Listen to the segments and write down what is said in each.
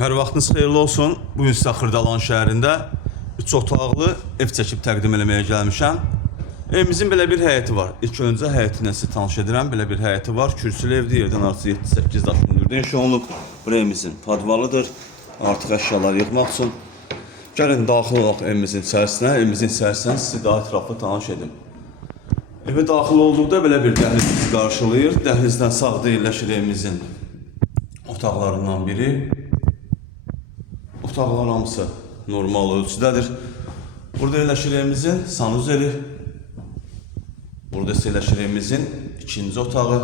Hər vaxtınız xeyirli olsun. Bu gün sizə Xırdalan şəhərində 3 otaqlı ev çəkib təqdim eləməyə gəlmişəm. Evimizin belə bir həyəti var. İlk öncə həyəti ilə sizə tanış edirəm. Belə bir həyəti var. Kürsülü evdir. Yerdən artıq 7-8 daş hündürlükdə inşa olunub. Bu evimizin podvalıdır. Artıq əşyalar yığmaq üçün. Gəlin daxil olaq evimizin içərisinə. Evimizin içərisindən sizi daha ətraflı tanış edim. Evə daxil olduqda belə bir dəhliz bizi qarşılayır. Dəhlizdən sağda yerləşir evimizin otaqlarından biri. Otaqlar hamısı normal ölçüdədir. Burada yerləşir evimizin sanuzeli. Burada yerləşir evimizin ikinci otağı.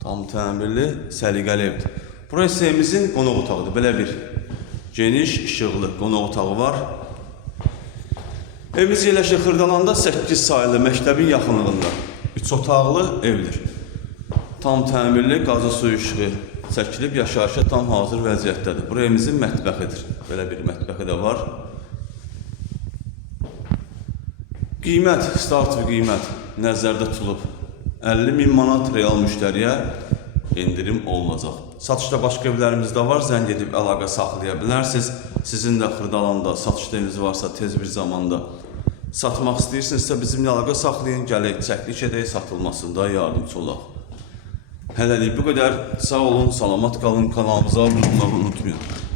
Tam təmirli, səliqəli evdir. Burası evimizin qonaq otağıdır. Belə bir geniş, işıqlı qonaq otağı var. Evimiz yerləşir Xırdalanda 8 sayılı məktəbin yaxınlığında. 3 otaqlı evdir. Tam təmirli, qazı suyu işığı çəkilib, yaşayışa tam hazır vəziyyətdədir. Bura evimizin mətbəxidir. Belə bir mətbəxi də var. Qiymət, start bir qiymət nəzərdə tutulub. 50.000 manat real müştəriyə indirim olunacaq. Satışda başqa evlərimiz də var. Zəng edib əlaqə saxlaya bilərsiniz. Sizin də Xırdalanda satışda eviniz varsa tez bir zamanda satmaq istəyirsinizsə bizimlə əlaqə saxlayın. Gələk, çəklik edək, satılmasında yardımcı olaq. Hələlik bu qədər. Sağ olun, salamat qalın. Kanalımıza abunə olmağı unutmayın.